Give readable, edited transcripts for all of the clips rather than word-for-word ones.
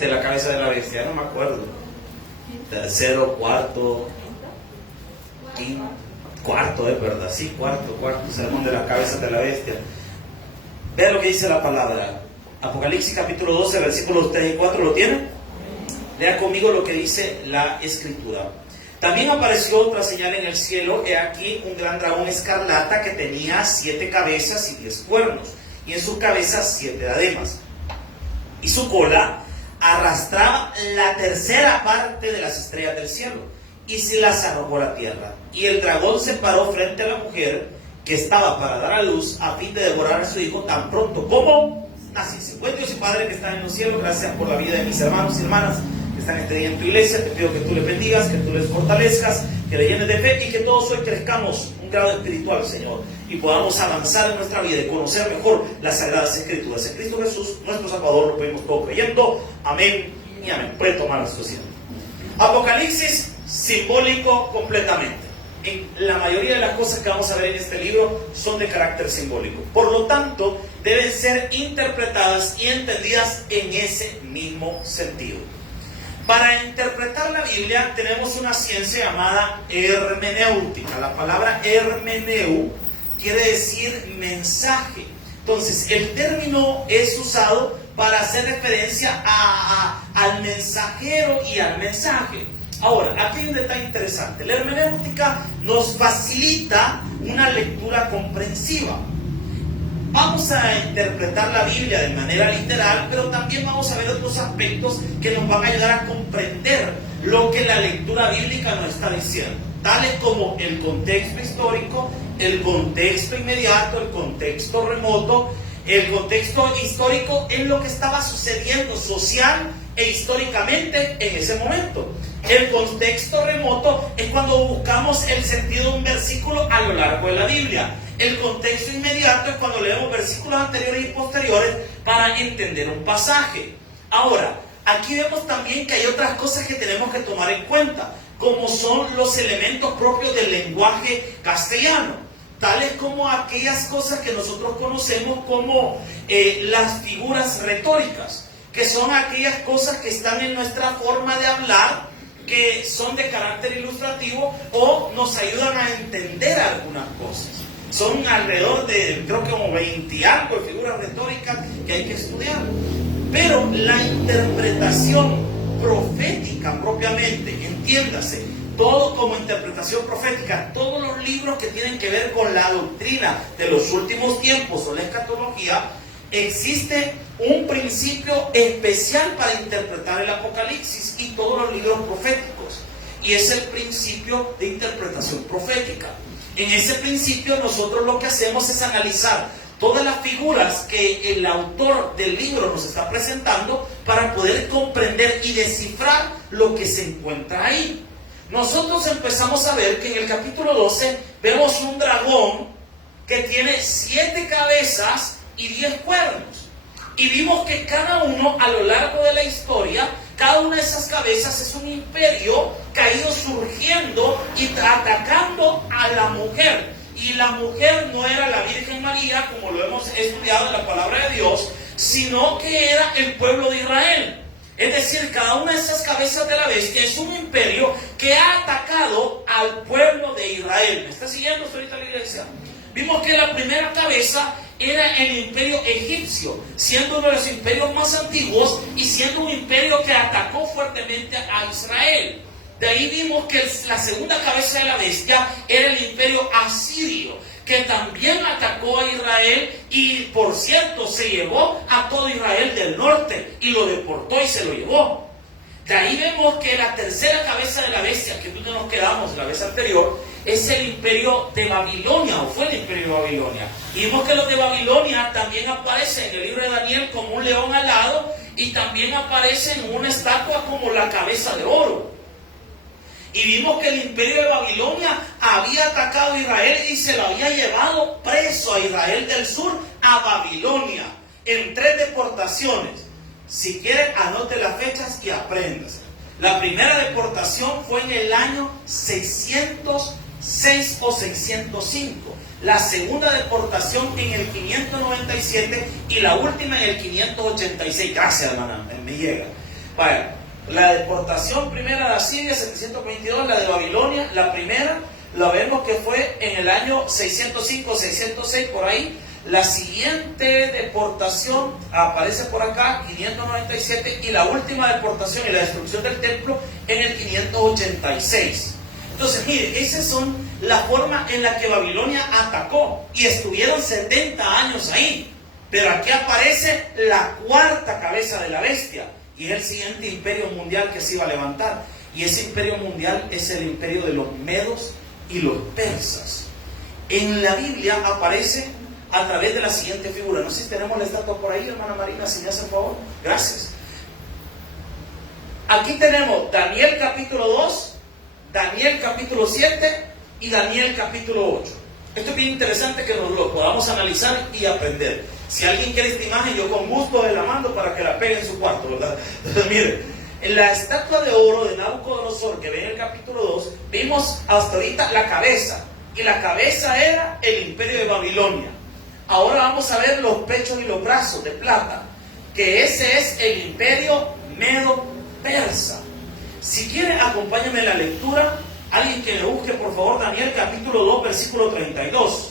de la cabeza de la bestia, no me acuerdo. Tercero, cuarto, quinto, cuarto, es verdad, sí, cuarto, sermón de la cabeza de la bestia. Vean lo que dice la palabra. Apocalipsis capítulo 12, versículos 3 y 4, ¿lo tienen? Lea conmigo lo que dice la Escritura. También apareció otra señal en el cielo, he aquí un gran dragón escarlata que tenía 7 cabezas y 10 cuernos, y en sus cabezas 7 diademas. Y su cola arrastraba la tercera parte de las estrellas del cielo, y se las arrojó a la tierra. Y el dragón se paró frente a la mujer que estaba para dar a luz, a fin de devorar a su hijo tan pronto como naciese. Buen Dios y Padre que está en los cielos, gracias por la vida de mis hermanos y hermanas que están este día en tu iglesia. Te pido que tú les bendigas, que tú les fortalezcas, que le llenes de fe y que todos hoy crezcamos un grado espiritual, Señor, y podamos avanzar en nuestra vida y conocer mejor las Sagradas Escrituras. En Cristo Jesús, nuestro Salvador, lo pedimos todo creyendo. Amén y amén. Puede tomar nuestro asiento. Apocalipsis simbólico completamente. En la mayoría de las cosas que vamos a ver en este libro son de carácter simbólico. Por lo tanto, deben ser interpretadas y entendidas en ese mismo sentido. Para interpretar la Biblia tenemos una ciencia llamada hermenéutica. La palabra hermeneu quiere decir mensaje. Entonces, el término es usado para hacer referencia al mensajero y al mensaje. Ahora, aquí hay un detalle interesante. La hermenéutica nos facilita una lectura comprensiva. Vamos a interpretar la Biblia de manera literal, pero también vamos a ver otros aspectos que nos van a ayudar a comprender lo que la lectura bíblica nos está diciendo, tales como el contexto histórico, el contexto inmediato, el contexto remoto. El contexto histórico es lo que estaba sucediendo social e históricamente en ese momento. El contexto remoto es cuando buscamos el sentido de un versículo a lo largo de la Biblia. El contexto inmediato es cuando leemos versículos anteriores y posteriores para entender un pasaje. Ahora, aquí vemos también que hay otras cosas que tenemos que tomar en cuenta, como son los elementos propios del lenguaje castellano, tales como aquellas cosas que nosotros conocemos como las figuras retóricas, que son aquellas cosas que están en nuestra forma de hablar, que son de carácter ilustrativo o nos ayudan a entender algunas cosas. Son alrededor de, creo que como 20 y algo de figuras retóricas que hay que estudiar. Pero la interpretación profética propiamente, entiéndase, todo como interpretación profética, todos los libros que tienen que ver con la doctrina de los últimos tiempos o la escatología, existe un principio especial para interpretar el Apocalipsis y todos los libros proféticos, y es el principio de interpretación profética. En ese principio nosotros lo que hacemos es analizar todas las figuras que el autor del libro nos está presentando para poder comprender y descifrar lo que se encuentra ahí. Nosotros empezamos a ver que en el capítulo 12 vemos un dragón que tiene 7 cabezas y 10 cuernos. Y vimos que cada uno a lo largo de la historia, cada una de esas cabezas es un imperio que ha ido surgiendo y atacando a la mujer. Y la mujer no era la Virgen María, como lo hemos estudiado en la palabra de Dios, sino que era el pueblo de Israel. Es decir, cada una de esas cabezas de la bestia es un imperio que ha atacado al pueblo de Israel. ¿Me está siguiendo ahorita la iglesia? Vimos que la primera cabeza era el imperio egipcio, siendo uno de los imperios más antiguos y siendo un imperio que atacó fuertemente a Israel. De ahí vimos que la segunda cabeza de la bestia era el imperio asirio, que también atacó a Israel y, por cierto, se llevó a todo Israel del norte y lo deportó y se lo llevó. De ahí vemos que la tercera cabeza de la bestia, que no nos quedamos la vez anterior, es el imperio de Babilonia, o fue el imperio de Babilonia. Y vimos que los de Babilonia también aparecen en el libro de Daniel como un león alado, y también aparece en una estatua como la cabeza de oro. Y vimos que el imperio de Babilonia había atacado a Israel y se lo había llevado preso a Israel del sur a Babilonia en 3 deportaciones. Si quiere, anote las fechas y apréndase. La primera deportación fue en el año 606 o 605. La segunda deportación en el 597 y la última en el 586. Gracias, hermana, me llega. Vaya, la deportación primera de Asiria, 722, la de Babilonia, la primera, la vemos que fue en el año 605, 606, por ahí. La siguiente deportación aparece por acá, 597, y la última deportación y la destrucción del templo en el 586. Entonces, mire, esas son la forma en la que Babilonia atacó, y estuvieron 70 años ahí. Pero aquí aparece la cuarta cabeza de la bestia, y es el siguiente imperio mundial que se iba a levantar. Y ese imperio mundial es el imperio de los medos y los persas. En la Biblia aparece a través de la siguiente figura. No sé si tenemos la estatua por ahí, hermana Marina, si me hace el favor. Gracias. Aquí tenemos Daniel capítulo 2, Daniel capítulo 7 y Daniel capítulo 8. Esto es bien interesante que nos lo podamos analizar y aprender. Si alguien quiere esta imagen, yo con gusto la mando para que la pegue en su cuarto, ¿verdad? Entonces, mire, en la estatua de oro de Nabucodonosor que ve en el capítulo 2, vimos hasta ahorita la cabeza. Y la cabeza era el imperio de Babilonia. Ahora vamos a ver los pechos y los brazos de plata, que ese es el imperio medo-persa. Si quiere, acompáñame en la lectura. Alguien que me busque, por favor, Daniel capítulo 2, versículo 32.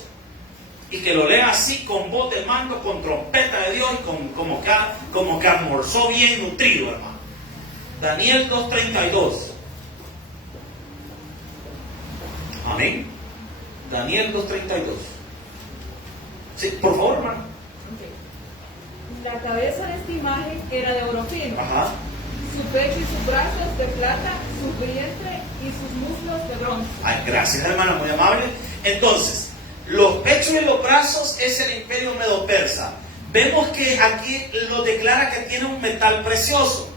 Y que lo lea así, con voz de mando, con trompeta de Dios, y como que almorzó bien nutrido, hermano. Daniel 2:32. Amén. Daniel 2:32. Sí, por favor, hermano. La cabeza de esta imagen era de oro fino. Ajá. Su pecho y sus brazos de plata, su vientre y sus muslos de bronce. Ay, gracias, hermano, muy amable. Entonces, los pechos y los brazos es el imperio medo-persa. Vemos que aquí lo declara que tiene un metal precioso.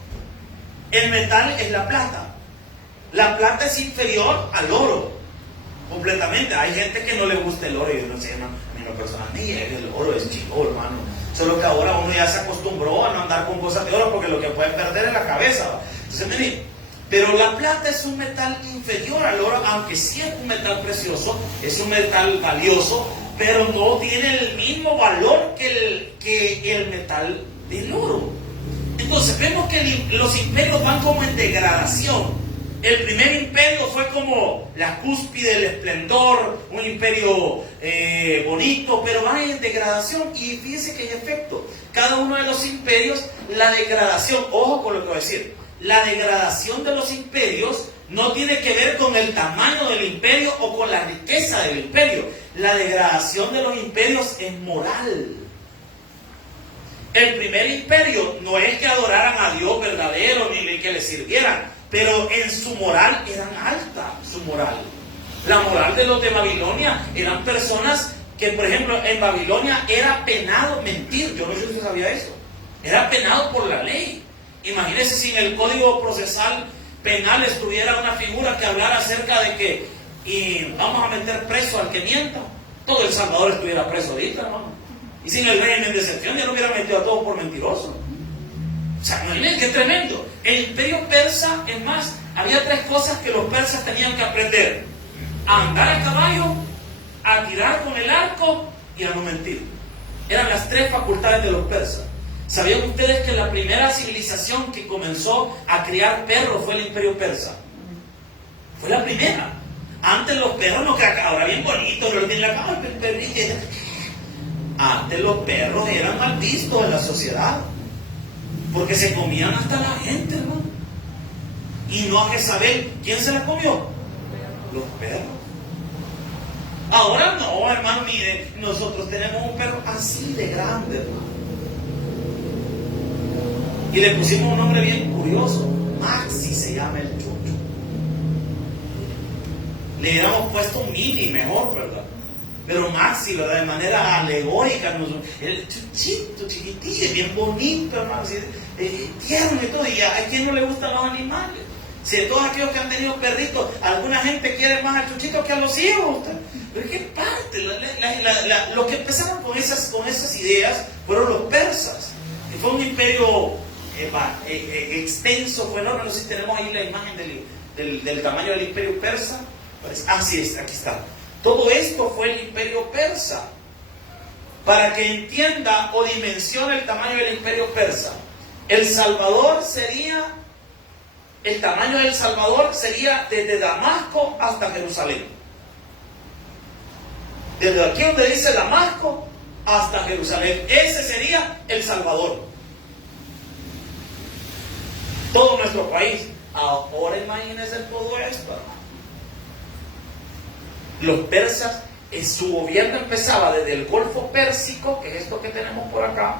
El metal es la plata. La plata es inferior al oro, completamente. Hay gente que no le gusta el oro, y yo no sé, no, a mí no personalmente, el oro es chico, hermano. Solo que ahora uno ya se acostumbró a no andar con cosas de oro, porque lo que puede perder es la cabeza. Entonces, miren, pero la plata es un metal inferior al oro, aunque sí es un metal precioso, es un metal valioso, pero no tiene el mismo valor que el metal del oro. Entonces vemos que los imperios van como en degradación. El primer imperio fue como la cúspide del esplendor, un imperio bonito, pero va en degradación. Y fíjense que en efecto, cada uno de los imperios, la degradación, ojo con lo que voy a decir, la degradación de los imperios no tiene que ver con el tamaño del imperio o con la riqueza del imperio. La degradación de los imperios es moral. El primer imperio no es que adoraran a Dios verdadero ni que le sirvieran, pero en su moral eran alta, su moral. La moral de los de Babilonia eran personas que, por ejemplo, en Babilonia era penado mentir. Yo no sé si usted sabía eso. Era penado por la ley. Imagínense si en el Código Procesal Penal estuviera una figura que hablara acerca de que y vamos a meter preso al que mienta. Todo El Salvador estuviera preso ahorita, hermano. Y sin el régimen de excepción ya no hubiera metido a todos por mentiroso. O sea, imagínense qué tremendo. El imperio persa, es más, había tres cosas que los persas tenían que aprender: a andar a caballo, a tirar con el arco y a no mentir. Eran las tres facultades de los persas. ¿Sabían ustedes que la primera civilización que comenzó a criar perros fue el imperio persa? Fue la primera. Antes los perros no creaban, ahora bien bonitos, pero tienen la cama, el perrito. Antes los perros eran mal vistos en la sociedad, porque se comían hasta la gente, hermano. Y no a Jezabel, ¿quién se la comió? Los perros. Ahora no, hermano, mire, nosotros tenemos un perro así de grande, hermano. Y le pusimos un nombre bien curioso. Maxi se llama el chucho. Le hubiéramos puesto un mini mejor, ¿verdad? Pero Maxi, ¿verdad? De manera alegórica. El chuchito, chiquitillo, bien bonito, hermano. Tierno y todo. Y a quién no le gustan los animales. Si de todos aquellos que han tenido perritos, alguna gente quiere más al chuchito que a los hijos. Pero ¿qué parte? Los que empezaron con esas ideas fueron los persas. Que fue un imperio extenso, fue enorme. No sé si tenemos ahí la imagen del tamaño del imperio persa. Así es, aquí está. Todo esto fue el imperio persa. Para que entienda o dimensione el tamaño del imperio persa, El Salvador sería, el tamaño del Salvador sería desde Damasco hasta Jerusalén. Desde aquí donde dice Damasco hasta Jerusalén. Ese sería el Salvador. Todo nuestro país. Ahora imagínense todo esto, hermano. Los persas, su gobierno empezaba desde el Golfo Pérsico, que es esto que tenemos por acá,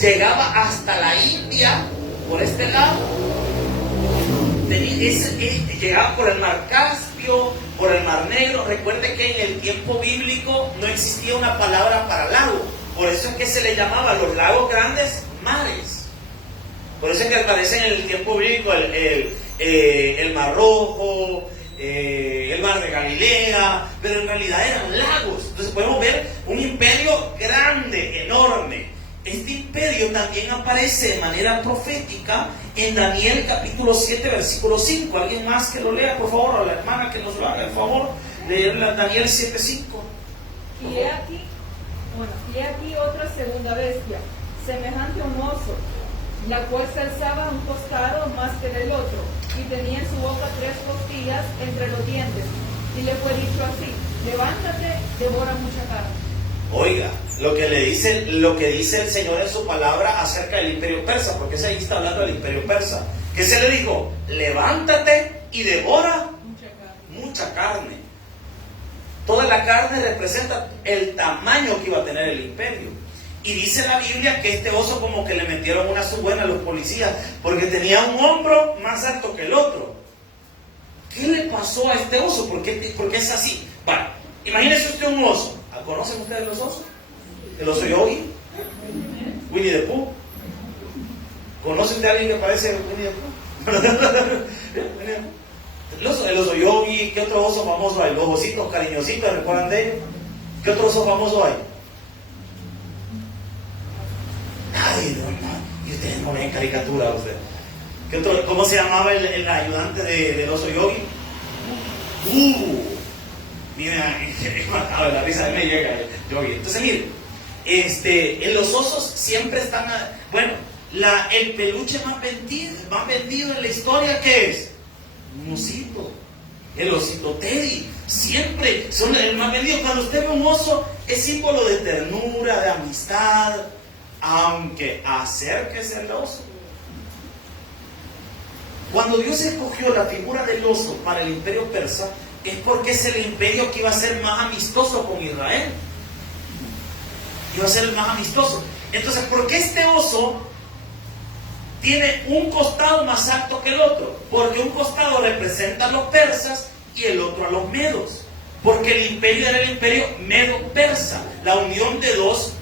llegaba hasta la India, por este lado, llegaba por el Mar Caspio, por el Mar Negro. Recuerde que en el tiempo bíblico no existía una palabra para lago, por eso es que se le llamaba los lagos grandes mares. Por eso es que aparece en el tiempo bíblico el Mar Rojo, el Mar de Galilea, pero en realidad eran lagos. Entonces podemos ver un imperio grande, enorme. Este imperio también aparece de manera profética en Daniel capítulo 7, versículo 5. ¿Alguien más que lo lea, por favor? O la hermana que nos lo haga el favor, leer Daniel 7, 5. Y he aquí otra segunda bestia, semejante a un oso, la cual se alzaba a un costado más que del otro, y tenía en su boca 3 costillas entre los dientes. Y le fue dicho así: levántate, devora mucha carne. Oiga, lo que dice el Señor en su palabra acerca del imperio persa, porque ahí está hablando del imperio persa. ¿Qué se le dijo? Levántate y devora mucha carne. Toda la carne representa el tamaño que iba a tener el imperio. Y dice la Biblia que este oso como que le metieron una subbuena a los policías, porque tenía un hombro más alto que el otro. ¿Qué le pasó a este oso? ¿Por qué es así? Bueno, imagínese usted un oso. ¿Conocen ustedes los osos? ¿El oso Yogi? ¿Winnie the Pooh? ¿Conocen de alguien que parece Winnie the Pooh? El oso Yogi. ¿Qué otro oso famoso hay? Los ositos cariñositos, ¿recuerdan de ellos? ¿Qué otro oso famoso hay? Ay, no, y ustedes no ven caricatura, usted. ¿Qué otro, cómo se llamaba el ayudante del oso Yogi? Mira, es matado, la risa me llega Yogi. Entonces, mire, en los osos siempre están, el peluche más vendido en la historia, ¿qué es? Un osito, el osito Teddy. Siempre son el más vendido. Cuando usted ve un oso, es símbolo de ternura, de amistad. Aunque acérquese al oso. Cuando Dios escogió la figura del oso para el imperio persa, es porque es el imperio que iba a ser más amistoso con Israel. Iba a ser el más amistoso. Entonces, ¿por qué este oso tiene un costado más alto que el otro? Porque un costado representa a los persas y el otro a los medos. Porque el imperio era el imperio medo-persa, la unión de dos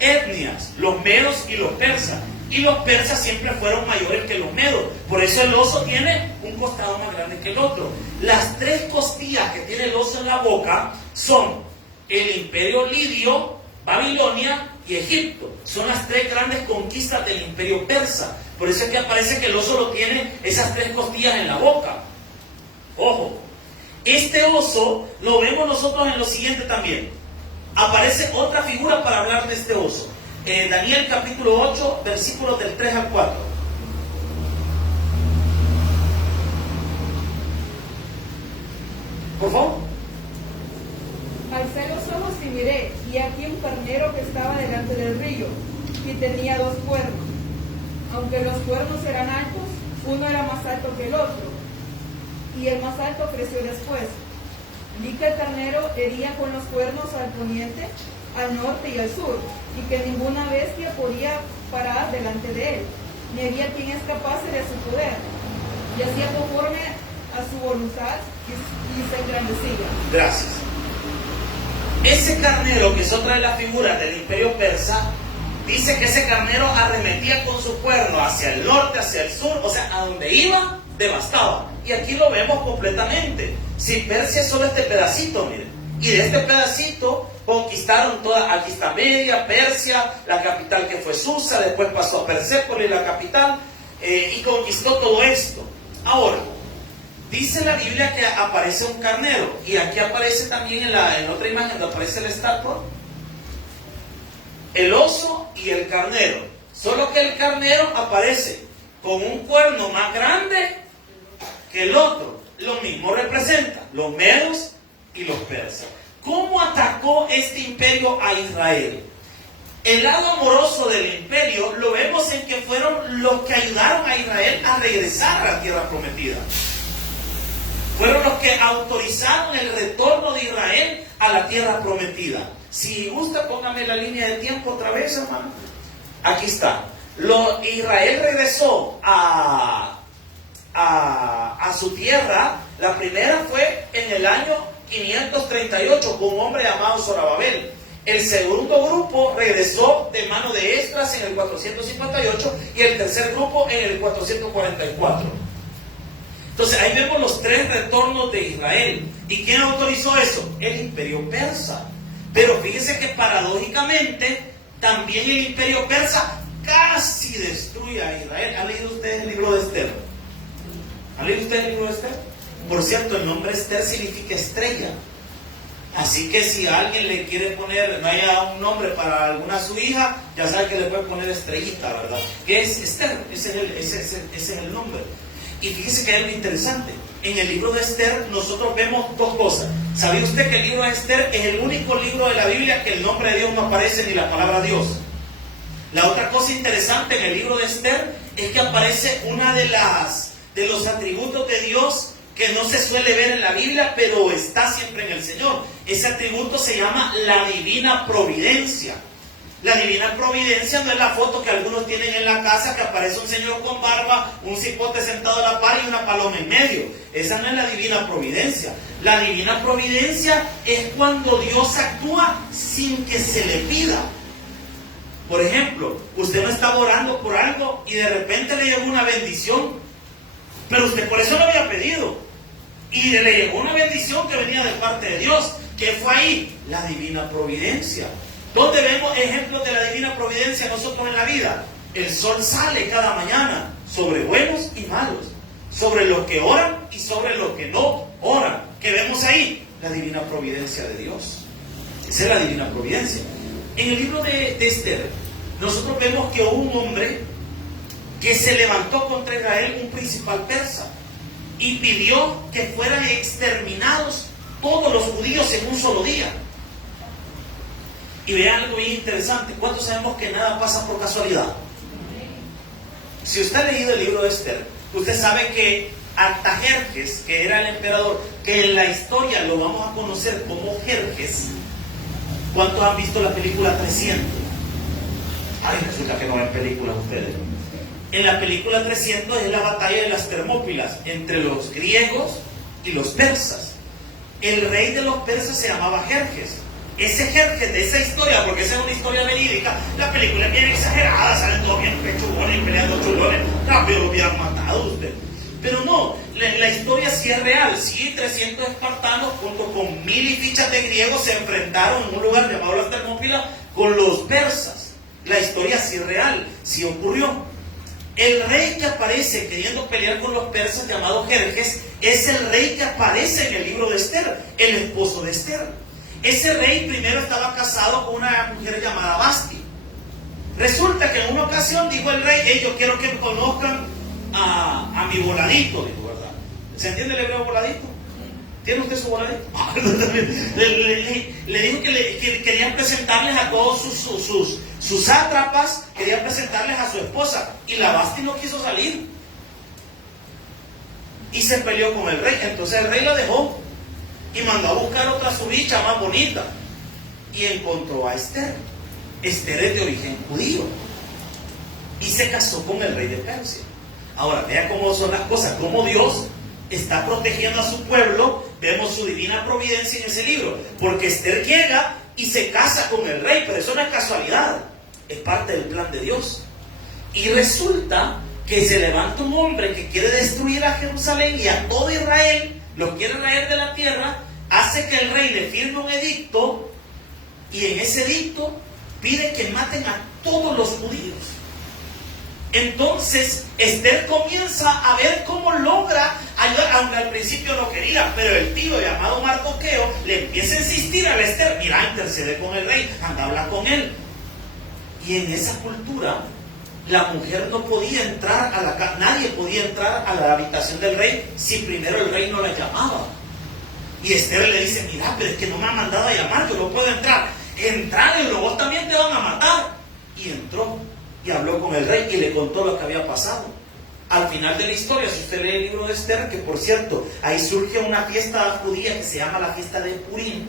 etnias, los medos y los persas. Y los persas siempre fueron mayores que los medos. Por eso el oso tiene un costado más grande que el otro. Las 3 costillas que tiene el oso en la boca son el imperio lidio, Babilonia y Egipto. Son las 3 grandes conquistas del imperio persa. Por eso es que aparece que el oso lo tiene esas 3 costillas en la boca. Ojo, este oso lo vemos nosotros en lo siguiente también. Aparece otra figura para hablar de este oso. Daniel capítulo 8, versículos del 3 al 4. Por favor. Alcé los ojos y miré, y aquí un carnero que estaba delante del río, y tenía 2 cuernos. Aunque los cuernos eran altos, uno era más alto que el otro, y el más alto creció después. Vi que el carnero hería con los cuernos al poniente, al norte y al sur, y que ninguna bestia podía parar delante de él, ni había quien escapase de su poder, y hacía conforme a su voluntad y se engrandecía. Gracias. Ese carnero, que es otra de las figuras del imperio persa, dice que ese carnero arremetía con su cuerno hacia el norte, hacia el sur, o sea, a donde iba, devastaba. Y aquí lo vemos completamente. Si Persia es solo este pedacito, miren, y de este pedacito conquistaron toda, aquí está Media, Persia, la capital que fue Susa, después pasó a Persépolis, la capital, y conquistó todo esto. Ahora, dice la Biblia que aparece un carnero, y aquí aparece también en otra imagen donde aparece la estatua, el oso y el carnero. Solo que el carnero aparece con un cuerno más grande que el otro. Lo mismo representa los medos y los persas. ¿Cómo atacó este imperio a Israel? El lado amoroso del imperio lo vemos en que fueron los que ayudaron a Israel a regresar a la tierra prometida. Fueron los que autorizaron el retorno de Israel a la tierra prometida. Si gusta, póngame la línea de tiempo otra vez, hermano. Aquí está. Israel regresó a su tierra. La primera fue en el año 538 con un hombre llamado Zorobabel. El segundo grupo regresó de mano de Esdras en el 458 y el tercer grupo en el 444. Entonces ahí vemos los tres retornos de Israel. ¿Y quién autorizó eso? El imperio persa. Pero fíjense que paradójicamente también el imperio persa casi destruye a Israel. ¿Han leído ustedes el libro de Esther? ¿Han leído ustedes el libro de Esther? Por cierto, el nombre Esther significa estrella. Así que si alguien le quiere poner, no haya un nombre para alguna su hija, ya sabe que le puede poner estrellita, ¿verdad? Que es Esther, ese es el nombre. Y fíjese que hay algo interesante. En el libro de Esther nosotros vemos dos cosas. ¿Sabía usted que el libro de Esther es el único libro de la Biblia que el nombre de Dios no aparece ni la palabra Dios? La otra cosa interesante en el libro de Esther es que aparece una de los atributos de Dios que no se suele ver en la Biblia, pero está siempre en el Señor. Ese atributo se llama la divina providencia. La divina providencia no es la foto que algunos tienen en la casa, que aparece un señor con barba, un cipote sentado a la par y una paloma en medio. Esa no es la divina providencia. La divina providencia es cuando Dios actúa sin que se le pida. Por ejemplo, usted no estaba orando por algo y de repente le llegó una bendición, pero usted por eso lo había pedido. Y le llegó una bendición que venía de parte de Dios. ¿Qué fue ahí? La divina providencia. ¿Dónde vemos ejemplos de la divina providencia nosotros en la vida? El sol sale cada mañana sobre buenos y malos, sobre los que oran y sobre los que no oran. ¿Qué vemos ahí? La divina providencia de Dios. Esa es la divina providencia. En el libro de Esther, nosotros vemos que hubo un hombre que se levantó contra Israel, un principal persa, y pidió que fueran exterminados todos los judíos en un solo día. Y vean algo bien interesante. ¿Cuántos sabemos que nada pasa por casualidad? Si usted ha leído el libro de Esther, usted sabe que Artajerjes, que era el emperador, que en la historia lo vamos a conocer como Jerjes. ¿Cuántos han visto la película 300? Ay, resulta que no ven películas ustedes. En la película 300 es la batalla de las Termópilas entre los griegos y los persas. El rey de los persas se llamaba Jerjes. Ese Jerjes de esa historia, porque esa es una historia verídica, la película es bien exagerada, salen todos bien pechugones, peleando chulones, rápido lo hubieran matado usted. Pero no, la historia sí es real. Sí, 300 espartanos junto con 1000 y fichas de griegos se enfrentaron en un lugar llamado las Termópilas con los persas. La historia sí es real, sí ocurrió. El rey que aparece queriendo pelear con los persas, llamado Jerjes, es el rey que aparece en el libro de Esther, el esposo de Esther. Ese rey primero estaba casado con una mujer llamada Basti. Resulta que en una ocasión dijo el rey: hey, yo quiero que conozcan a mi voladito, dijo, ¿verdad? ¿Se entiende el hebreo voladito? ¿Tiene usted su voladito? le dijo que querían presentarles a todos sus sátrapas, querían presentarles a su esposa, y la Basti no quiso salir y se peleó con el rey. Entonces el rey la dejó y mandó a buscar otra subicha más bonita y encontró a Esther. Esther es de origen judío y se casó con el rey de Persia. Ahora vea cómo son las cosas, cómo Dios está protegiendo a su pueblo. Vemos su divina providencia en ese libro, porque Esther llega y se casa con el rey, pero eso no es casualidad, es parte del plan de Dios. Y resulta que se levanta un hombre que quiere destruir a Jerusalén y a todo Israel, lo quiere raer de la tierra, hace que el rey le firme un edicto, y en ese edicto pide que maten a todos los judíos. Entonces Esther comienza a ver cómo logra ayudar, aunque al principio no quería, pero el tío llamado Mardoqueo le empieza a insistir a Esther: mira, intercede con el rey, anda a hablar con él. Y en esa cultura la mujer no podía entrar a la casa, nadie podía entrar a la habitación del rey si primero el rey no la llamaba. Y Esther le dice, mira, pero es que no me han mandado a llamar, yo no puedo entrar. Entrar, y luego vos también te van a matar. Y entró y habló con el rey y le contó lo que había pasado. Al final de la historia, si usted lee el libro de Esther, que por cierto, ahí surge una fiesta judía que se llama la fiesta de Purim,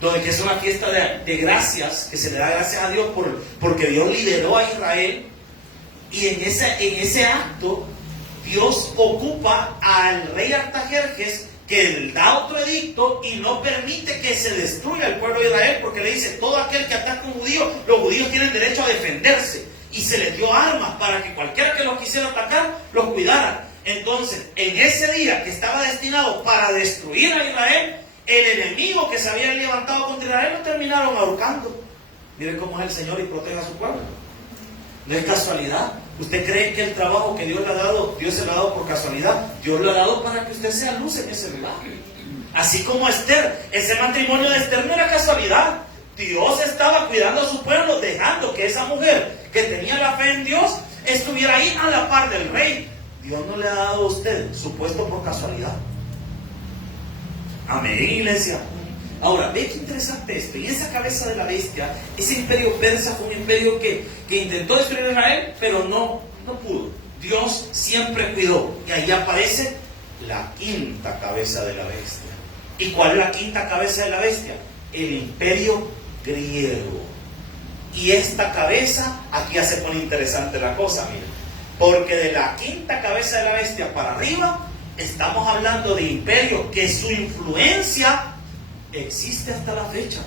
donde que es una fiesta de gracias, que se le da gracias a Dios porque Dios lideró a Israel. Y en ese acto, Dios ocupa al rey Artajerjes, que da otro edicto y no permite que se destruya el pueblo de Israel, porque le dice, todo aquel que ataca a un judío, los judíos tienen derecho a defenderse. Y se les dio armas para que cualquiera que los quisiera atacar, los cuidara. Entonces, en ese día que estaba destinado para destruir a Israel, el enemigo que se había levantado contra Israel lo terminaron ahorcando. Miren cómo es el Señor y protege a su pueblo. No es casualidad. ¿Usted cree que el trabajo que Dios le ha dado, Dios se lo ha dado por casualidad? Dios lo ha dado para que usted sea luz en ese lugar. Así como Esther, ese matrimonio de Esther no era casualidad. Dios estaba cuidando a su pueblo, dejando que esa mujer que tenía la fe en Dios estuviera ahí a la par del rey. Dios no le ha dado a usted su puesto por casualidad. Amén, iglesia. Ahora, ve qué interesante esto. Y esa cabeza de la bestia, ese imperio persa fue un imperio que intentó destruir a Israel, pero no pudo. Dios siempre cuidó. Y ahí aparece la quinta cabeza de la bestia. ¿Y cuál es la quinta cabeza de la bestia? El imperio griego. Y esta cabeza, aquí ya se pone interesante la cosa, miren. Porque de la quinta cabeza de la bestia para arriba, estamos hablando de imperios que su influencia existe hasta la fecha.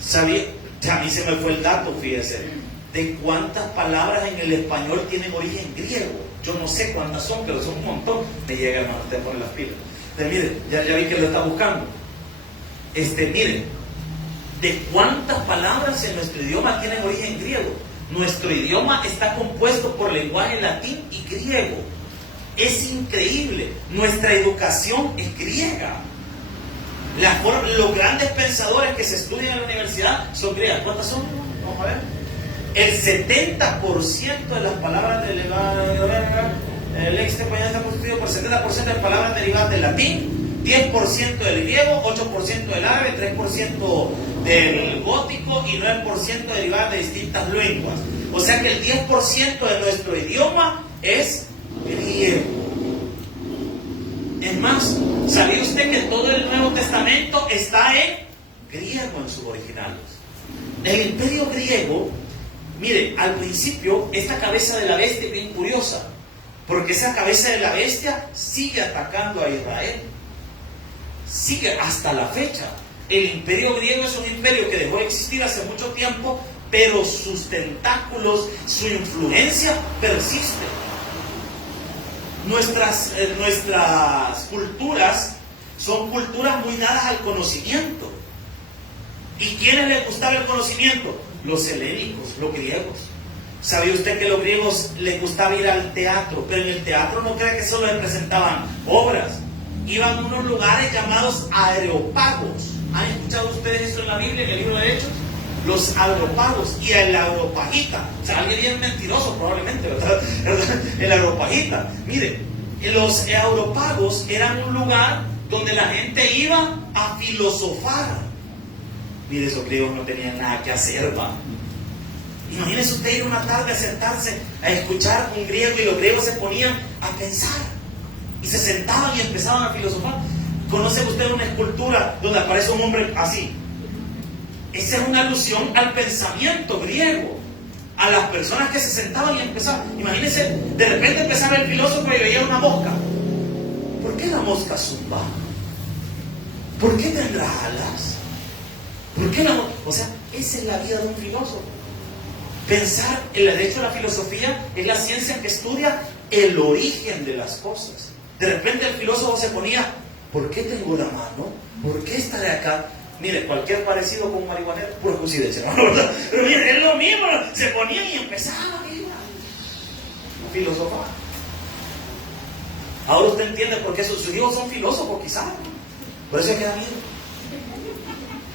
¿Sabía? A mí se me fue el dato, fíjese, de cuántas palabras en el español tienen origen griego. Yo no sé cuántas son, pero son un montón. Me llega, hermano, usted pone las pilas. Pero mire, ya vi que lo está buscando. Mire, de cuántas palabras en nuestro idioma tienen origen griego. Nuestro idioma está compuesto por lenguaje latín y griego. Es increíble. Nuestra educación es griega. Los grandes pensadores que se estudian en la universidad son griegas. ¿Cuántas son? Vamos a ver. El 70% de las palabras derivadas el léxico español está constituido por 70% de palabras derivadas del latín, 10% del griego, 8% del árabe, 3% del gótico y 9% derivadas de distintas lenguas. O sea que el 10% de nuestro idioma es griego. Es más, ¿sabía usted que todo el Nuevo Testamento está en griego en sus originales? El imperio griego, mire, al principio esta cabeza de la bestia es bien curiosa, porque esa cabeza de la bestia sigue atacando a Israel. Sigue hasta la fecha. El imperio griego es un imperio que dejó de existir hace mucho tiempo, pero sus tentáculos, su influencia persiste. Nuestras culturas son culturas muy dadas al conocimiento. ¿Y quiénes les gustaba el conocimiento? Los helénicos, los griegos. ¿Sabía usted que a los griegos les gustaba ir al teatro? Pero en el teatro no cree que solo les presentaban obras. Iban a unos lugares llamados areopagos. ¿Han escuchado ustedes eso en la Biblia, en el libro de Hechos? Los areopagos y el areopagita. O sea, alguien bien mentiroso probablemente, ¿verdad? El areopagita. Mire, los areopagos eran un lugar donde la gente iba a filosofar. Mire, esos griegos no tenían nada que hacer, ¿va? Imagínese usted ir una tarde a sentarse a escuchar un griego y los griegos se ponían a pensar y se sentaban y empezaban a filosofar. ¿Conoce usted una escultura donde aparece un hombre así? Esa es una alusión al pensamiento griego, a las personas que se sentaban y empezaban. Imagínese, de repente empezaba el filósofo y veía una mosca. ¿Por qué la mosca zumba? ¿Por qué tendrá alas? ¿Por qué la mosca? O sea, esa es la vida de un filósofo. Pensar, de hecho la filosofía es la ciencia que estudia el origen de las cosas. De repente el filósofo se ponía, ¿por qué tengo la mano? ¿Por qué estaré acá? Mire, cualquier parecido con un marihuanero, pura coincidencia, ¿no? ¿Verdad? Pero mire, es lo mismo, se ponían y empezaban a filosofar. Ahora usted entiende por qué sus hijos son filósofos, quizás. Por eso queda miedo.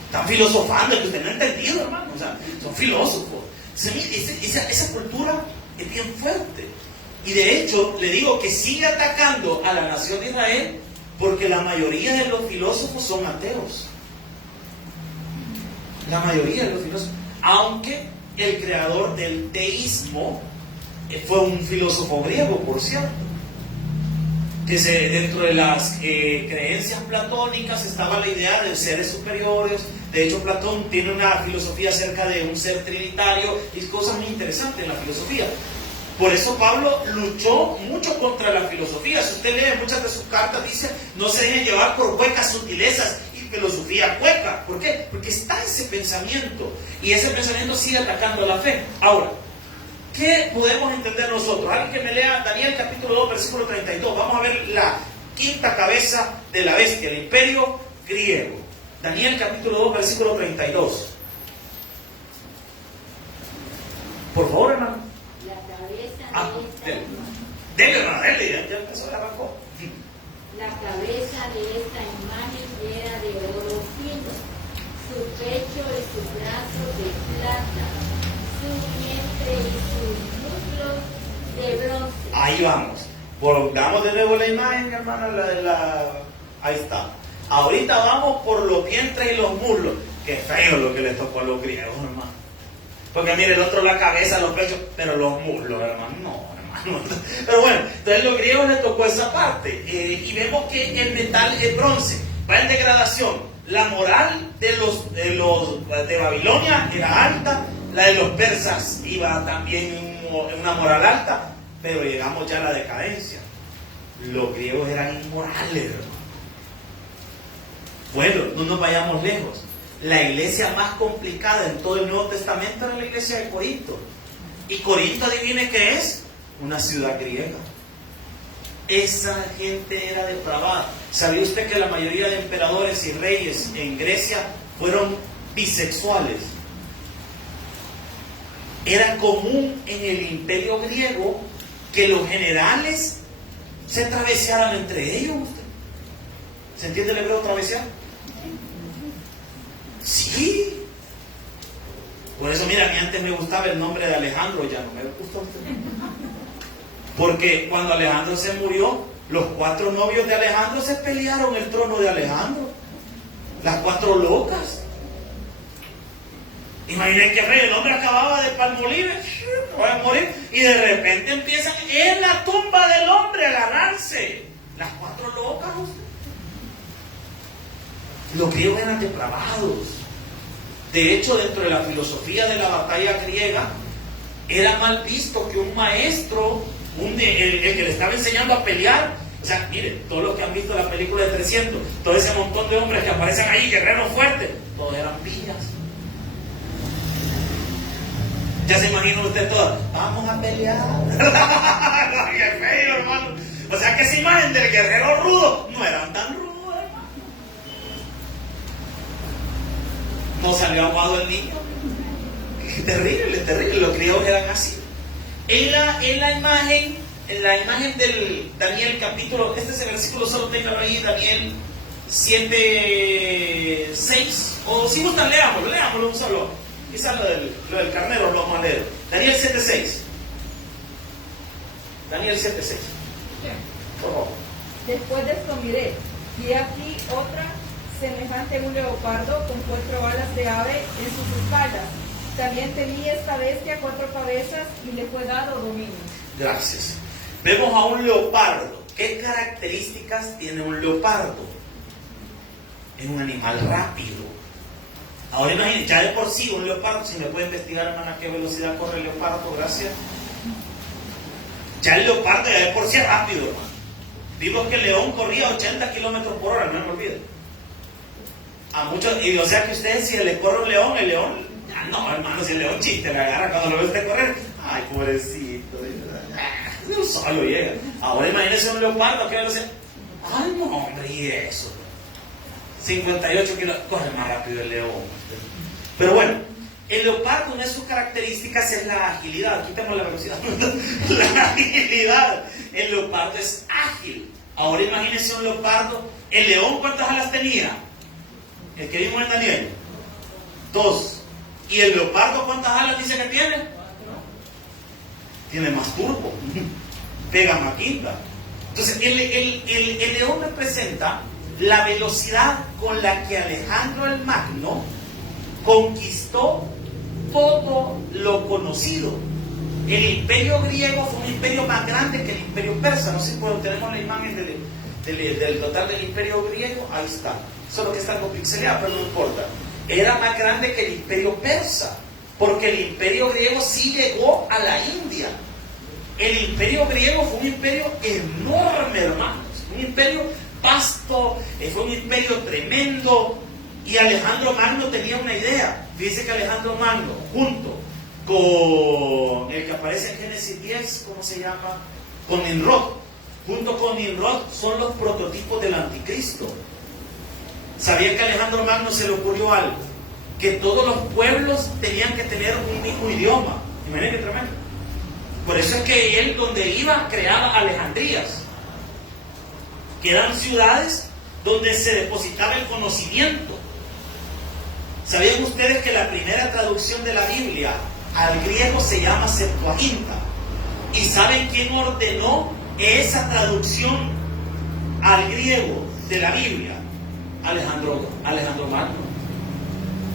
Están filosofando, que usted no ha entendido, hermano. O sea, son filósofos. Esa cultura es bien fuerte. Y de hecho, le digo que sigue atacando a la nación de Israel porque la mayoría de los filósofos son ateos. La mayoría de los filósofos. Aunque el creador del teísmo fue un filósofo griego, por cierto. Que dentro de las creencias platónicas estaba la idea de seres superiores. De hecho, Platón tiene una filosofía acerca de un ser trinitario y cosas muy interesantes en la filosofía. Por eso Pablo luchó mucho contra la filosofía. Si usted lee muchas de sus cartas, dice: no se dejen llevar por huecas sutilezas y filosofía hueca. ¿Por qué? Porque está ese pensamiento y ese pensamiento sigue atacando la fe. Ahora, ¿qué podemos entender nosotros? Alguien que me lea Daniel capítulo 2, versículo 32. Vamos a ver la quinta cabeza de la bestia, el imperio griego. Daniel capítulo 2, versículo 32. Por favor, hermano. Dele, hermano, dele, ya empezó, ya arrancó. La cabeza de esta imagen era de oro fino, su pecho y sus brazos de plata, su vientre y sus muslos de bronce. Ahí vamos. Volvamos de nuevo la imagen, hermano. Ahí está. Ahorita vamos por los vientres y los muslos. Qué feo lo que les tocó a los griegos, hermano. Porque mire, el otro la cabeza, los pechos, pero los muslos, hermano, no, hermano. Pero bueno, entonces a los griegos les tocó esa parte. Y vemos que el metal es bronce, va en degradación. La moral de Babilonia era alta, la de los persas iba también en una moral alta, pero llegamos ya a la decadencia. Los griegos eran inmorales, hermano. Bueno, no nos vayamos lejos. La iglesia más complicada en todo el Nuevo Testamento era la iglesia de Corinto. Y Corinto, adivine qué es, una ciudad griega. Esa gente era depravada. ¿Sabía usted que la mayoría de emperadores y reyes en Grecia fueron bisexuales? Era común en el imperio griego que los generales se travesearan entre ellos. ¿Se entiende el hebreo travesear? Sí. Por eso, mira, a mí antes me gustaba el nombre de Alejandro, ya no me gusta. Porque cuando Alejandro se murió, los 4 novios de Alejandro se pelearon el trono de Alejandro. Las 4 locas. Imaginen que rey, el hombre acababa de Palmolive, va a morir, y de repente empiezan en la tumba del hombre a agarrarse. Las 4 locas. Los griegos eran depravados. De hecho, dentro de la filosofía de la batalla griega, era mal visto que un maestro, el que le estaba enseñando a pelear, o sea, miren, todos los que han visto la película de 300, todo ese montón de hombres que aparecen ahí, guerreros fuertes, todos eran pillas. Ya se imagina usted todas, vamos a pelear. Qué feo, hermano. O sea, que esa imagen del guerrero rudo no eran tan rudos. No salió aguado el niño. Qué terrible, terrible. Los griegos eran así. En la imagen del Daniel capítulo, este es el versículo, solo téngalo ahí, Daniel 7, 6. O si gustan, leámoslo un solo. Quizás lo del carnero lo vamos a leer. Daniel 7, 6. Daniel 7, 6. Por favor. Después de esto miré, y aquí otra semejante a un leopardo con 4 alas de ave en sus espaldas. También tenía esta bestia 4 cabezas y le fue dado dominio. Gracias. Vemos a un leopardo. ¿Qué características tiene un leopardo? Es un animal rápido. Ahora imagínense, ya de por sí un leopardo, si me puede investigar, hermana, qué velocidad corre el leopardo, gracias. Ya el leopardo ya de por sí es rápido, hermano. Vimos que el león corría 80 kilómetros por hora, no me olvido. A muchos, y o sea que usted, si le corre un león, el león, no, hermano, si el león chiste le agarra cuando lo ve usted correr, ay, pobrecito, no solo llega. Ahora imagínese un leopardo, ¿qué velocidad? Ay, no, hombre, y eso. 58 kilómetros, corre más rápido el león. Pero bueno, el leopardo, una de sus características es la agilidad. Quitemos la velocidad. La agilidad. El leopardo es ágil. Ahora imagínense un leopardo. El león, ¿cuántas alas tenía? El que vimos en Daniel. 2. ¿Y el leopardo cuántas alas dice que tiene? 4. Tiene más turbo, pega más quinta. Entonces, el león representa la velocidad con la que Alejandro el Magno conquistó todo lo conocido. El imperio griego fue un imperio más grande que el imperio persa. No sé si tenemos la imagen del total del imperio griego. Ahí está. Solo que está algo pixeleado, pero no importa. Era más grande que el imperio persa, porque el imperio griego sí llegó a la India. El imperio griego fue un imperio enorme, hermanos. Un imperio vasto, fue un imperio tremendo. Y Alejandro Magno tenía una idea. Dice que Alejandro Magno, junto con el que aparece en Génesis 10, ¿cómo se llama? Con Nimrod. Junto con Nimrod son los prototipos del anticristo. ¿Sabían que a Alejandro Magno se le ocurrió algo? Que todos los pueblos tenían que tener un mismo idioma. Imagínense qué tremendo. Por eso es que él, donde iba, creaba Alejandrías, que eran ciudades donde se depositaba el conocimiento. ¿Sabían ustedes que la primera traducción de la Biblia al griego se llama Septuaginta? ¿Y saben quién ordenó esa traducción al griego de la Biblia? Alejandro Magno,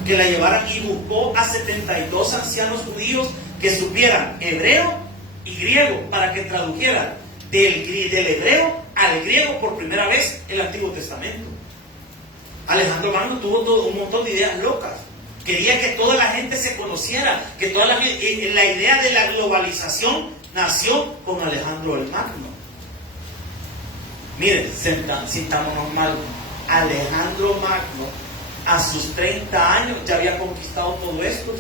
que la llevaran, y buscó a 72 ancianos judíos que supieran hebreo y griego para que tradujeran del hebreo al griego por primera vez el Antiguo Testamento. Alejandro Magno tuvo un montón de ideas locas. Quería que toda la gente se conociera, que toda la idea de la globalización nació con Alejandro el Magno. Miren, sintámonos mal. Alejandro Magno a sus 30 años ya había conquistado todo esto.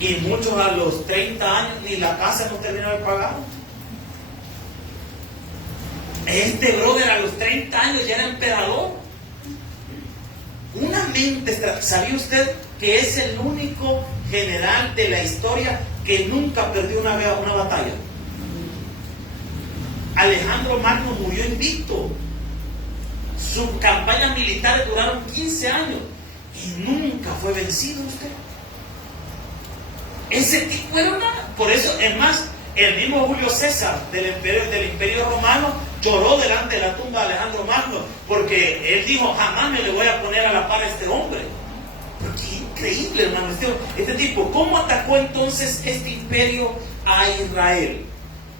Y muchos a los 30 años ni la casa no terminaron de pagar. Este brother a los 30 años ya era emperador. Una mente. ¿Sabía usted que es el único general de la historia que nunca perdió una batalla? Alejandro Magno murió invicto. Sus campañas militares duraron 15 años y nunca fue vencido usted. Ese tipo era una... Por eso, es más, el mismo Julio César del imperio romano lloró delante de la tumba de Alejandro Magno, porque él dijo: jamás me le voy a poner a la par a este hombre. Pero qué increíble, hermano, este tipo. ¿Cómo atacó entonces este imperio a Israel?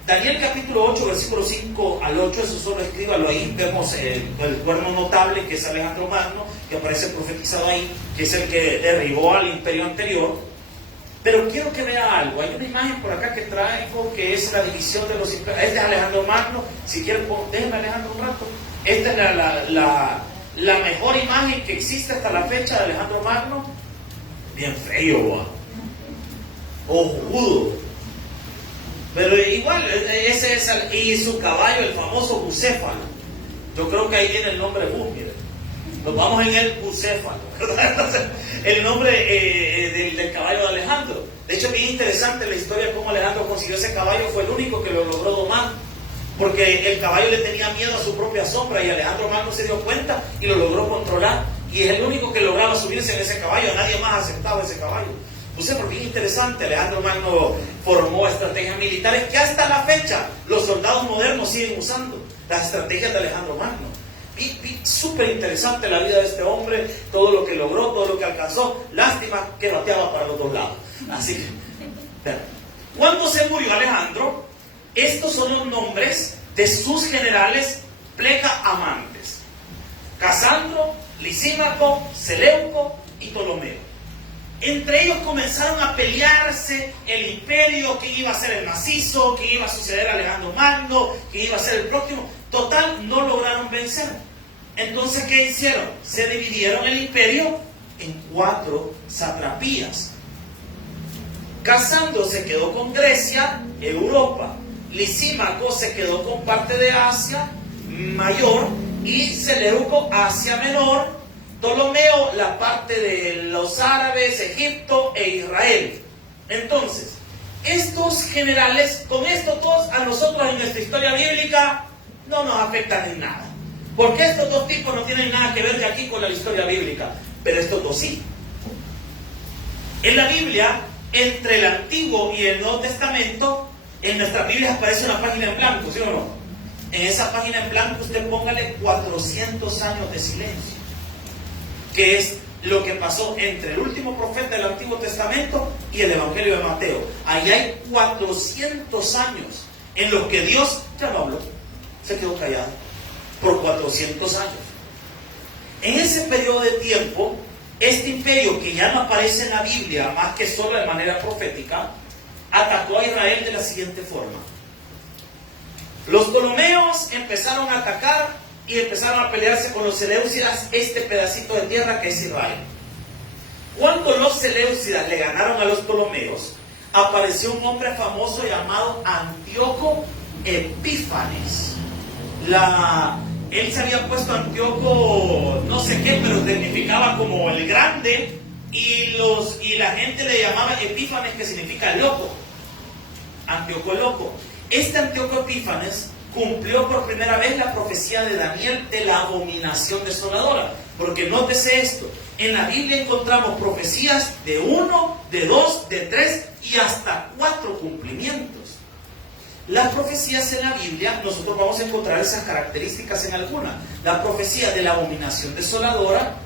Daniel capítulo 8, versículo 5 al 8, eso solo escríbalo ahí. Vemos el cuerno notable, que es Alejandro Magno, que aparece profetizado ahí, que es el que derribó al imperio anterior. Pero quiero que vea algo. Hay una imagen por acá que traigo, que es la división de los imperios. Este es Alejandro Magno. Si quieren, déjenme Alejandro un rato. Esta es la mejor imagen que existe hasta la fecha de Alejandro Magno. Bien feo, ojudo. Pero igual, ese es y su caballo, el famoso bucéfalo. Yo creo que ahí viene el nombre Bus, miren. Nos vamos en el bucéfalo, ¿verdad? Entonces, el nombre del caballo de Alejandro. De hecho, bien interesante la historia de cómo Alejandro consiguió ese caballo. Fue el único que lo logró domar, porque el caballo le tenía miedo a su propia sombra, y Alejandro Magno se dio cuenta y lo logró controlar. Y es el único que lograba subirse en ese caballo. Nadie más aceptaba ese caballo. Porque es interesante, Alejandro Magno formó estrategias militares que hasta la fecha los soldados modernos siguen usando, las estrategias de Alejandro Magno. Súper interesante la vida de este hombre, todo lo que logró, todo lo que alcanzó. Lástima que bateaba para los dos lados. Así que, ¿cuándo se murió Alejandro? Estos son los nombres de sus generales pleca-amantes: Casandro, Lisímaco, Seleuco y Ptolomeo. Entre ellos comenzaron a pelearse el imperio, que iba a ser el macizo, que iba a suceder a Alejandro Magno, que iba a ser el próximo. Total, no lograron vencer. Entonces, ¿qué hicieron? Se dividieron el imperio en 4 satrapías. Casandro se quedó con Grecia, Europa. Lisímaco se quedó con parte de Asia Mayor, y Seleuco, Asia Menor. Ptolomeo, la parte de los árabes, Egipto e Israel. Entonces, estos generales, con esto todos a nosotros en nuestra historia bíblica no nos afectan en nada, porque estos dos tipos no tienen nada que ver de aquí con la historia bíblica, pero estos dos sí. En la Biblia, entre el Antiguo y el Nuevo Testamento, en nuestras Biblias aparece una página en blanco, ¿sí o no? En esa página en blanco usted póngale 400 años de silencio, que es lo que pasó entre el último profeta del Antiguo Testamento y el Evangelio de Mateo. Ahí hay 400 años en los que Dios ya no habló, se quedó callado por 400 años. En ese periodo de tiempo, este imperio, que ya no aparece en la Biblia más que solo de manera profética, atacó a Israel de la siguiente forma. Los ptolomeos empezaron a atacar y empezaron a pelearse con los seleucidas este pedacito de tierra que es Israel. Cuando los seleucidas le ganaron a los ptolomeos, apareció un hombre famoso llamado Antíoco Epífanes. Él se había puesto Antíoco no sé qué, pero significaba como el grande, y la gente le llamaba Epífanes, que significa loco. Antíoco loco. Este Antíoco Epífanes cumplió por primera vez la profecía de Daniel de la abominación desoladora. Porque nótese esto, en la Biblia encontramos profecías de 1, de 2, de 3 y hasta 4 cumplimientos. Las profecías en la Biblia, nosotros vamos a encontrar esas características en alguna. La profecía de la abominación desoladora,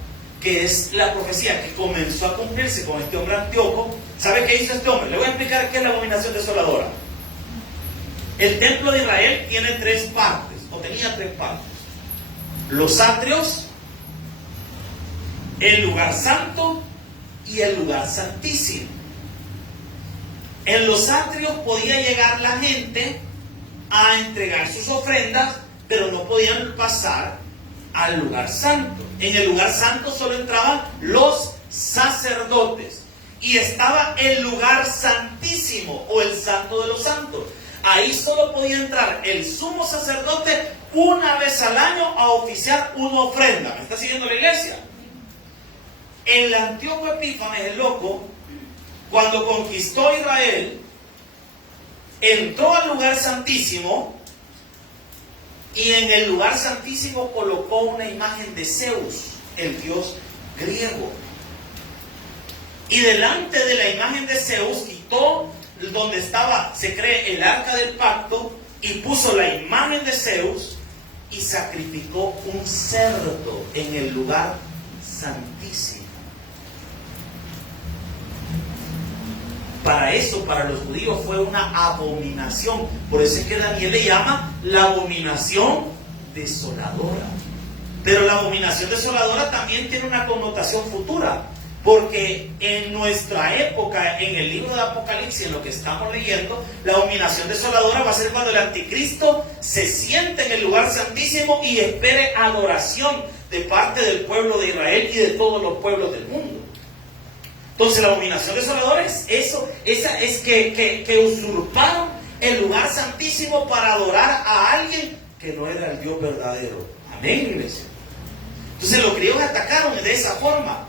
que es la profecía que comenzó a cumplirse con este hombre Antíoco. ¿Sabe qué hizo este hombre? Le voy a explicar qué es la abominación desoladora. El templo de Israel tiene 3 partes, o tenía 3 partes. Los atrios, el lugar santo y el lugar santísimo. En los atrios podía llegar la gente a entregar sus ofrendas, pero no podían pasar al lugar santo. En el lugar santo solo entraban los sacerdotes. Y estaba el lugar santísimo, o el santo de los santos. Ahí solo podía entrar el sumo sacerdote una vez al año a oficiar una ofrenda. ¿Me está siguiendo la iglesia? El Antíoco Epífanes, el loco, cuando conquistó Israel, entró al lugar santísimo y en el lugar santísimo colocó una imagen de Zeus, el dios griego. Y delante de la imagen de Zeus quitó donde estaba, se cree, el arca del pacto, y puso la imagen de Zeus y sacrificó un cerdo en el lugar santísimo. Para eso, para los judíos fue una abominación. Por eso es que Daniel le llama la abominación desoladora. Pero la abominación desoladora también tiene una connotación futura. Porque en nuestra época, en el libro de Apocalipsis, en lo que estamos leyendo, la abominación desoladora va a ser cuando el anticristo se siente en el lugar santísimo y espere adoración de parte del pueblo de Israel y de todos los pueblos del mundo. Entonces la abominación desoladora es eso, es que usurparon el lugar santísimo para adorar a alguien que no era el Dios verdadero. Amén, iglesia. Entonces los griegos atacaron de esa forma,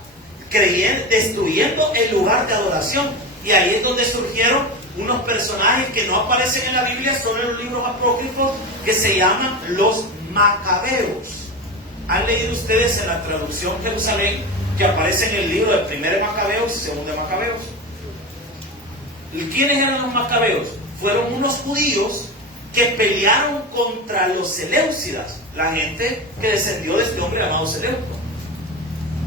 destruyendo el lugar de adoración. Y ahí es donde surgieron unos personajes que no aparecen en la Biblia, solo en los libros apócrifos, que se llaman los macabeos. ¿Han leído ustedes en la traducción Jerusalén que aparece en el libro de 1 Macabeos y 2 Macabeos? ¿Quiénes eran los macabeos? Fueron unos judíos que pelearon contra los seleucidas, la gente que descendió de este hombre llamado Seleuco.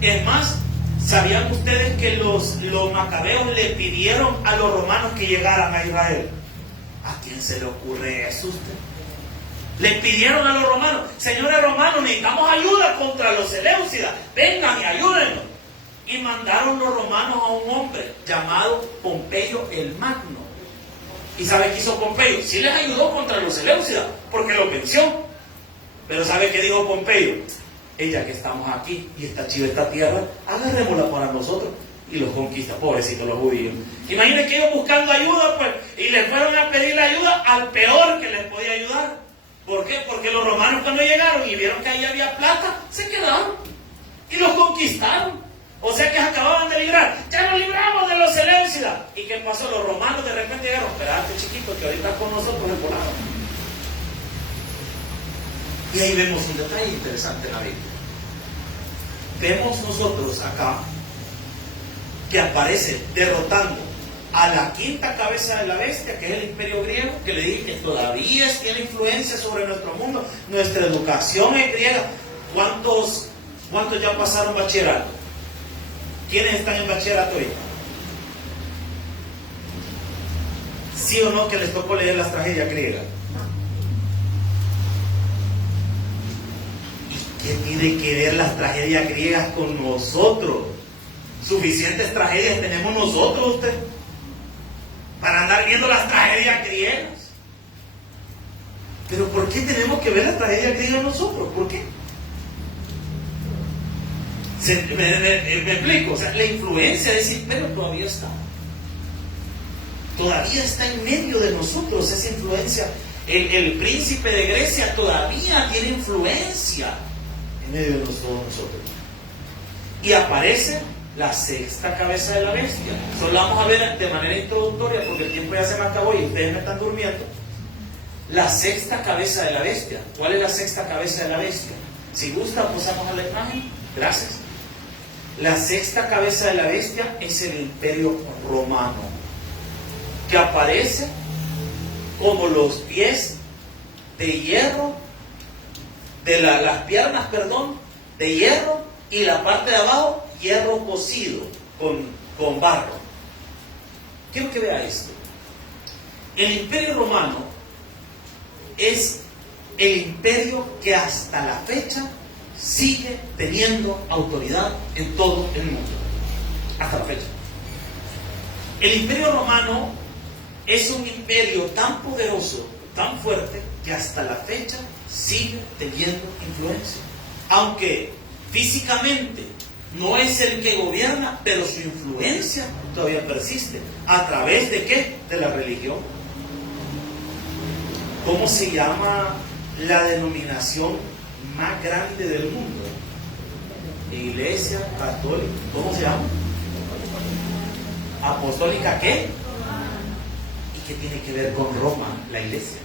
Es más, ¿sabían ustedes que los macabeos le pidieron a los romanos que llegaran a Israel? ¿A quién se le ocurre eso usted? Le pidieron a los romanos: señores romanos, necesitamos ayuda contra los seleucidas, vengan y ayúdenos. Y mandaron los romanos a un hombre llamado Pompeyo el Magno. ¿Y sabe qué hizo Pompeyo? Sí les ayudó contra los seleucidas, porque los venció. Pero ¿sabe qué dijo Pompeyo? Ya que estamos aquí y está chiva esta tierra, agarrémosla para nosotros. Y los conquista, pobrecitos los judíos. Imagínense que ellos buscando ayuda, pues, y les fueron a pedir la ayuda al peor que les podía ayudar. ¿Por qué? Porque los romanos, cuando llegaron y vieron que ahí había plata, se quedaron y los conquistaron. O sea que acababan de librar. Ya nos libramos de los seleucidas. ¿Y qué pasó? Los romanos de repente llegaron: espérate, chiquito, que ahorita con nosotros el volado. Y ahí vemos un detalle interesante en la Biblia. Vemos nosotros acá que aparece derrotando a la quinta cabeza de la bestia, que es el imperio griego, que le dije que todavía tiene influencia sobre nuestro mundo. Nuestra educación es griega. ¿Cuántos ya pasaron bachillerato? ¿Quiénes están en bachillerato hoy? ¿Sí o no que les tocó leer las tragedias griegas? ¿Y qué tiene que ver las tragedias griegas con nosotros? Suficientes tragedias tenemos nosotros, usted, para andar viendo las tragedias griegas. Pero ¿por qué tenemos que ver las tragedias griegas nosotros? ¿Por qué? Me explico, o sea, la influencia de ese imperio todavía está. Todavía está en medio de nosotros esa influencia. El príncipe de Grecia todavía tiene influencia en medio de nosotros. Y aparece la sexta cabeza de la bestia. Solo la vamos a ver de manera introductoria porque el tiempo ya se me acabó y ustedes me están durmiendo. La sexta cabeza de la bestia. ¿Cuál es la sexta cabeza de la bestia? Si gusta, pasamos a la imagen. Gracias. La sexta cabeza de la bestia es el imperio romano, que aparece como los pies de hierro, las piernas, de hierro, y la parte de abajo, hierro cocido con barro. Quiero que vea esto. El imperio romano es el imperio que hasta la fecha sigue teniendo autoridad en todo el mundo. Hasta la fecha. El imperio romano es un imperio tan poderoso, tan fuerte, que hasta la fecha sigue teniendo influencia. Aunque físicamente no es el que gobierna, pero su influencia todavía persiste. ¿A través de qué? De la religión. ¿Cómo se llama la denominación más grande del mundo? Iglesia Católica. ¿Cómo se llama? ¿Apostólica qué? ¿Y qué tiene que ver con Roma, la iglesia?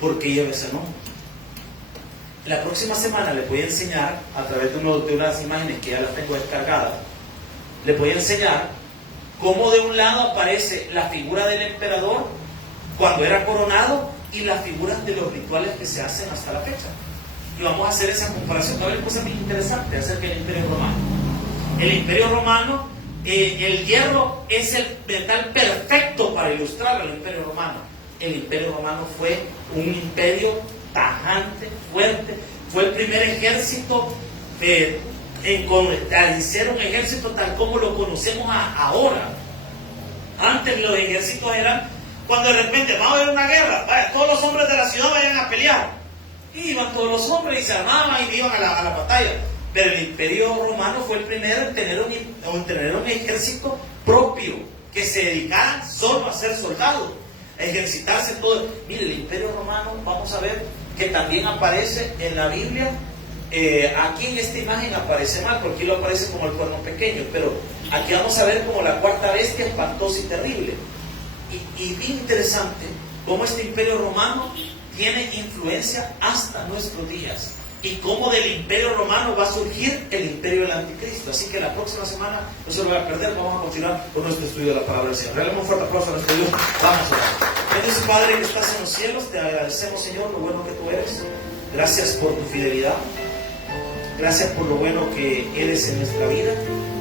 ¿Por qué lleva ese nombre? La próxima semana les voy a enseñar, a través de unas imágenes que ya las tengo descargadas, les voy a enseñar cómo de un lado aparece la figura del emperador cuando era coronado y las figuras de los rituales que se hacen hasta la fecha. Y vamos a hacer esa comparación. Va a haber cosas muy interesantes acerca del imperio romano. El imperio romano, el hierro es el metal perfecto para ilustrar al imperio romano. El imperio romano fue un imperio tajante, fuerte. Fue el primer ejército al ser un ejército tal como lo conocemos ahora. Antes los ejércitos eran cuando de repente vamos a ver una guerra, vaya, todos los hombres de la ciudad vayan a pelear. Y iban todos los hombres y se armaban y iban a la batalla. Pero el imperio romano fue el primero en tener un ejército propio, que se dedicara solo a ser soldados, a ejercitarse todo. Mire, el imperio romano, vamos a ver que también aparece en la Biblia. Aquí en esta imagen aparece mal, porque aquí lo aparece como el cuerno pequeño, pero aquí vamos a ver como la cuarta bestia espantosa y terrible. Y bien interesante cómo este imperio romano tiene influencia hasta nuestros días, y cómo del imperio romano va a surgir el imperio del anticristo. Así que la próxima semana no se lo voy a perder. Vamos a continuar con nuestro estudio de la palabra del Señor. Regálame un fuerte aplauso a nuestro Dios. Vamos a orar. Dios Padre que estás en los cielos, te agradecemos, Señor, lo bueno que tú eres. Gracias por tu fidelidad. Gracias por lo bueno que eres en nuestra vida,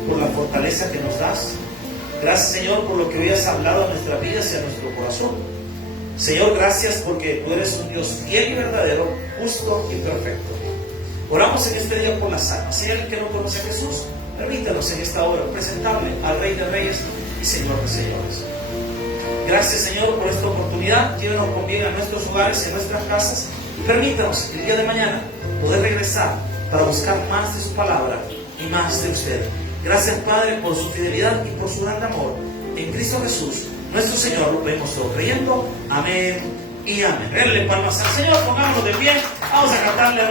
por la fortaleza que nos das. Gracias, Señor, por lo que hoy has hablado a nuestras vidas y a nuestro corazón. Señor, gracias porque tú eres un Dios fiel y verdadero, justo y perfecto. Oramos en este día por las almas. Si hay alguien que no conoce a Jesús, permítanos en esta hora presentarle al Rey de Reyes y Señor de Señores. Gracias, Señor, por esta oportunidad. Llévenos con bien a nuestros hogares y a nuestras casas. Y permítanos el día de mañana poder regresar para buscar más de su palabra y más de usted. Gracias, Padre, por su fidelidad y por su gran amor. En Cristo Jesús, nuestro Señor, lo pedimos todo creyendo. Amén y amén. Denle palmas al Señor, pongámonos de pie. Vamos a cantarle a